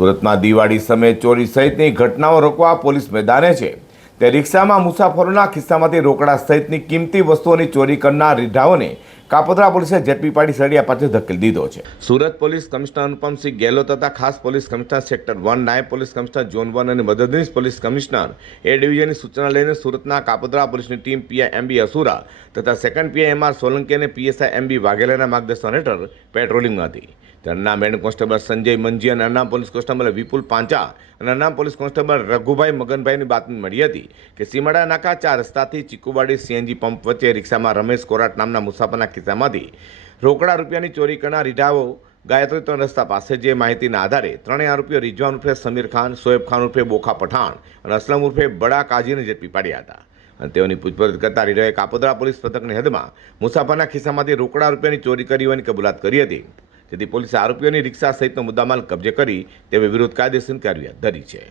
સુરતમાં દિવાળી સમયે ચોરી સહિતની ઘટનાઓ રોકવા પોલીસ મેદાને છે. તે રિક્ષામાં મુસાફરોના ખિસ્સામાંથી રોકડા સહિતની કિંમતી વસ્તુઓની ચોરી કરનાર રીઢાઓને કાપોદ્રા પોલીસે ઝડપી પાડી સળિયા પાસે ધકેલી દીધો છે. સુરત પોલીસ કમિશનર અનુપમસિંહ ગેહલોત તથા ખાસ પોલીસ કમિશનર સેક્ટર વન, નાયબ પોલીસ કમિશનર ઝોન વન અને મદદનીશ પોલીસ કમિશનર એ ડિવિઝનની સૂચના લઈને સુરતના કાપોદ્રા પોલીસની ટીમ પીઆઈ એમબી અસુરા તથા સેકન્ડ પીઆઈ એમઆર સોલંકી અને પીએસઆઈ એમબી વાઘેલાના માર્ગદર્શન હેઠળ પેટ્રોલિંગમાં હતી. ત્યારના મેડ કોન્સ્ટેબલ સંજય મંજી અને અનામ પોલીસ કોન્સ્ટેબલ વિપુલ પાંચા અને અનામ પોલીસ કોન્સ્ટેબલ રઘુભાઈ મગનભાઈની બાતમી મળી હતી કે સીમાડા નાકા ચાર રસ્તાથી ચીકુવાડી સીએનજી પંપ વચ્ચે રિક્ષામાં રમેશ કોરાટ નામના મુસાફરના ખિસ્સામાંથી રોકડા રૂપિયાની ચોરી કરનાર રીઢાઓ ગાયત્રી ત્રણ રસ્તા પાસે જે માહિતીના આધારે ત્રણેય આરોપીઓ રિજવાન ઉર્ફે સમીર ખાન, સોએબ ખાન ઉર્ફે બોખા પઠાણ અને અસલમ ઉર્ફે બડા કાજીને ઝડપી પાડ્યા હતા. અને તેઓની પૂછપરછ કરતા રીઢાએ કાપોદરા પોલીસ પથકની હદમાં મુસાફરના ખિસ્સામાંથી રોકડા રૂપિયાની ચોરી કરી હોવાની કબૂલાત કરી હતી. જેથી પોલીસે આરોપીઓની રિક્ષા સહિતનો મુદ્દામાલ કબજે કરી તેવી વિરુદ્ધ કાયદેસર કાર્યવાહી ધરી છે.